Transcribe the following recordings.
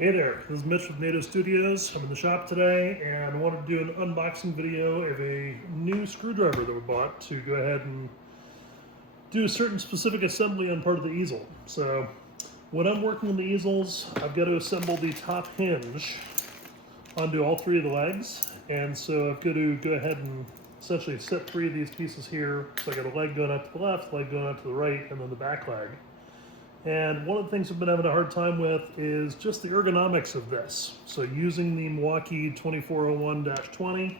Hey there, this is Mitch with Nadeau Studios. I'm in the shop today and I wanted to do an unboxing video of a new screwdriver that we bought to go ahead and do a certain specific assembly on part of the easel. So when I'm working on the easels, I've got to assemble the top hinge onto all three of the legs. And so I've got to go ahead and essentially set three of these pieces here. So I got a leg going out to the left, leg going out to the right, and then the back leg. And one of the things I've been having a hard time with is just the ergonomics of this. So using the Milwaukee 2401-20,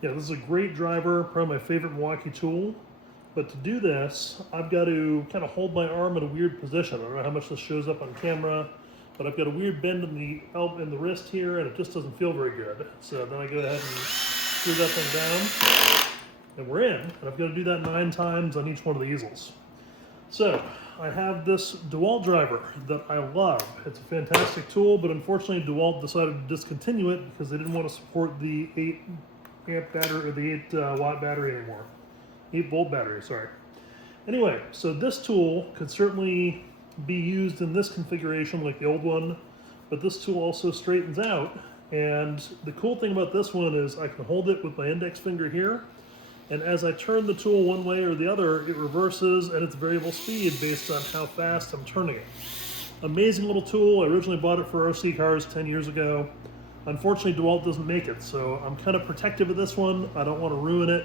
this is a great driver, probably my favorite Milwaukee tool. But to do this, I've got to kind of hold my arm in a weird position. I don't know how much this shows up on camera, but I've got a weird bend in the wrist here, and it just doesn't feel very good. So then I go ahead and screw that thing down, and we're in. And I've got to do that 9 times on each one of the easels. So I have this DeWalt driver that I love. It's a fantastic tool, but unfortunately DeWalt decided to discontinue it because they didn't want to support the 8 amp battery or the 8 watt battery anymore. 8 volt battery, sorry. Anyway, so this tool could certainly be used in this configuration like the old one, but this tool also straightens out. And the cool thing about this one is I can hold it with my index finger here, and as I turn the tool one way or the other, it reverses at its variable speed based on how fast I'm turning it. Amazing little tool. I originally bought it for RC cars 10 years ago. Unfortunately, DeWalt doesn't make it, so I'm kind of protective of this one. I don't want to ruin it.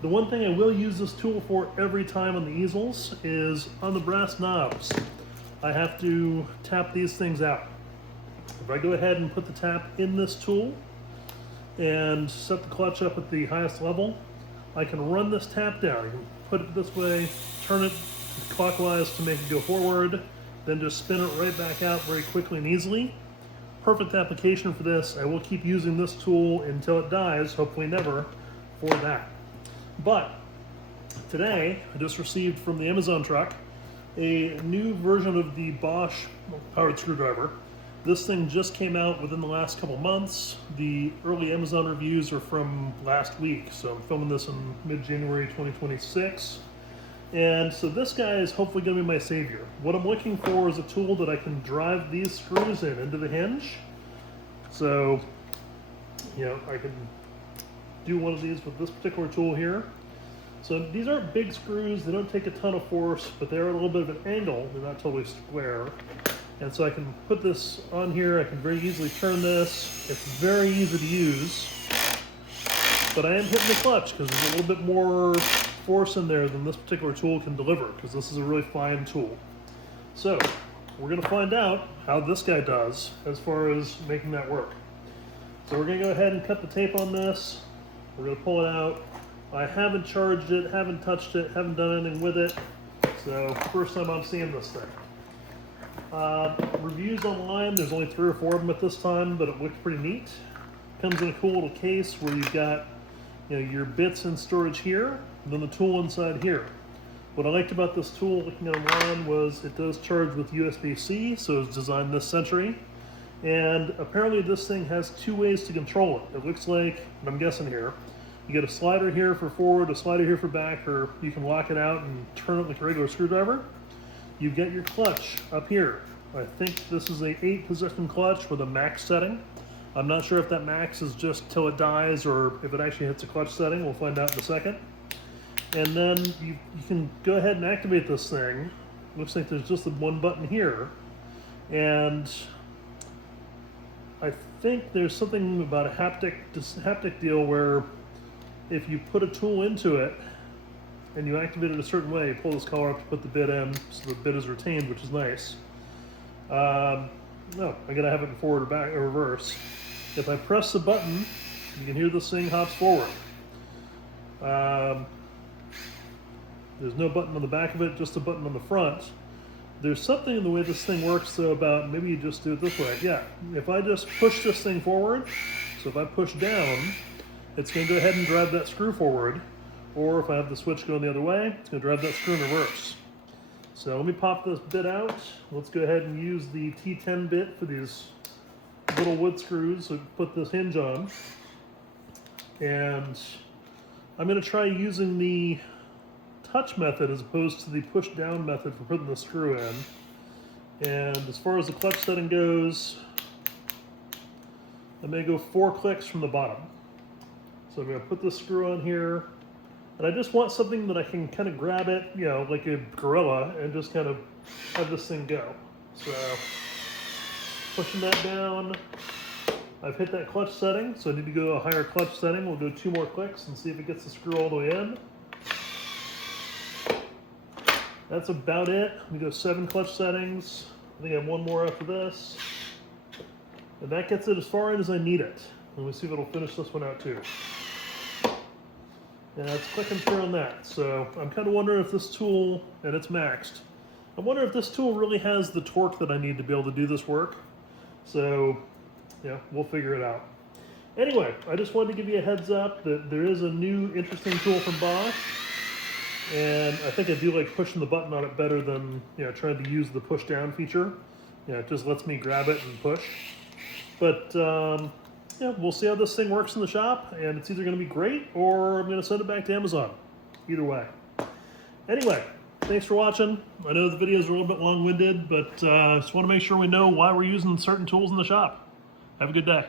The one thing I will use this tool for every time on the easels is on the brass knobs. I have to tap these things out. If I go ahead and put the tap in this tool and set the clutch up at the highest level, I can run this tap down. I can put it this way, turn it clockwise to make it go forward, then just spin it right back out very quickly and easily. Perfect application for this. I will keep using this tool until it dies, hopefully never, for that. But today, I just received from the Amazon truck a new version of the Bosch powered screwdriver. This thing just came out within the last couple months. The early Amazon reviews are from last week, so I'm filming this in mid-January 2026. And so this guy is hopefully going to be my savior. What I'm looking for is a tool that I can drive these screws into the hinge. So, I can do one of these with this particular tool here. So these aren't big screws, they don't take a ton of force, but they're at a little bit of an angle. They're not totally square. And so I can put this on here, I can very easily turn this. It's very easy to use, but I am hitting the clutch because there's a little bit more force in there than this particular tool can deliver, because this is a really fine tool. So we're gonna find out how this guy does as far as making that work. So we're gonna go ahead and cut the tape on this. We're gonna pull it out. I haven't charged it, haven't touched it, haven't done anything with it. So first time I'm seeing this thing. Reviews online, there's only 3 or 4 of them at this time, but it looks pretty neat. Comes in a cool little case where you've got your bits in storage here, and then the tool inside here. What I liked about this tool looking online was it does charge with USB-C, so it's designed this century. And apparently this thing has 2 ways to control it. It looks like, and I'm guessing here, you get a slider here for forward, a slider here for back, or you can lock it out and turn it like a regular screwdriver. You get your clutch up here. I think this is a 8-position clutch with a max setting. I'm not sure if that max is just till it dies or if it actually hits a clutch setting. We'll find out in a second. And then you can go ahead and activate this thing. Looks like there's just the one button here. And I think there's something about a haptic deal where if you put a tool into it and you activate it a certain way, you pull this collar up to put the bit in, so the bit is retained, which is nice. No, I gotta have it in forward or back or reverse. If I press the button, you can hear this thing hops forward. There's no button on the back of it, just a button on the front. There's something in the way this thing works though about, maybe you just do it this way. Yeah, if I just push this thing forward, so if I push down, it's gonna go ahead and drive that screw forward. Or if I have the switch going the other way, it's going to drive that screw in reverse. So let me pop this bit out. Let's go ahead and use the T10 bit for these little wood screws to put this hinge on. And I'm going to try using the touch method as opposed to the push down method for putting the screw in. And as far as the clutch setting goes, I'm going to go 4 clicks from the bottom. So I'm going to put this screw on here, and I just want something that I can kind of grab it, you know, like a gorilla, and just kind of have this thing go. So pushing that down. I've hit that clutch setting, so I need to go to a higher clutch setting. We'll do 2 more clicks and see if it gets the screw all the way in. That's about it. We go 7 clutch settings. I think I have 1 more after this. And that gets it as far in as I need it. And we'll see if it'll finish this one out too. And it's clicking through on that. So I'm kind of wondering if this tool, and it's maxed, I wonder if this tool really has the torque that I need to be able to do this work. So, yeah, we'll figure it out. Anyway, I just wanted to give you a heads up that there is a new interesting tool from Bosch. And I think I do like pushing the button on it better than, you know, trying to use the push down feature. Yeah, it just lets me grab it and push. But yeah, we'll see how this thing works in the shop, and it's either going to be great or I'm going to send it back to Amazon. Either way. Anyway, thanks for watching. I know the video is a little bit long-winded, but I just want to make sure we know why we're using certain tools in the shop. Have a good day.